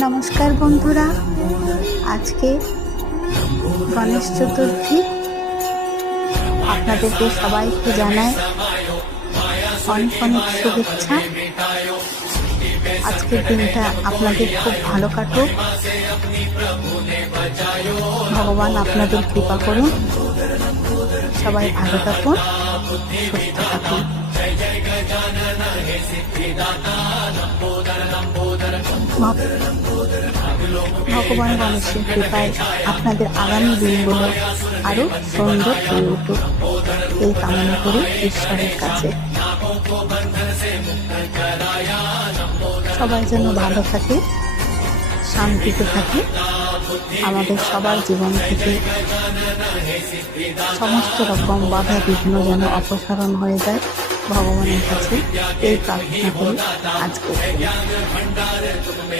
নমস্কার বন্ধুরা, আজকে গণেশ চতুর্থী। আপনাদেরকে সবাইকে জানাই অনেক অনেক শুভেচ্ছা। আজকের দিনটা আপনাদের খুব ভালো কাটুক। ভগবান আপনাদের কৃপা করুন। সবাই ভালো থাকুন, সুস্থ থাকুন। ভগবান গণেশের কৃপায় আপনাদের আগামী দিনগুলো আরো সুন্দর হয়ে উঠুক, এই কামনা করি ঈশ্বরের কাছে। সবাই যেন ভালো থাকে, শান্তিতে থাকে। আমাদের সবার জীবন থেকে সমস্ত রকম বাধা বিঘ্ন যেন অপসারণ হয়ে যায়, ভগবানের কাছে এই প্রার্থনা করি আজকে।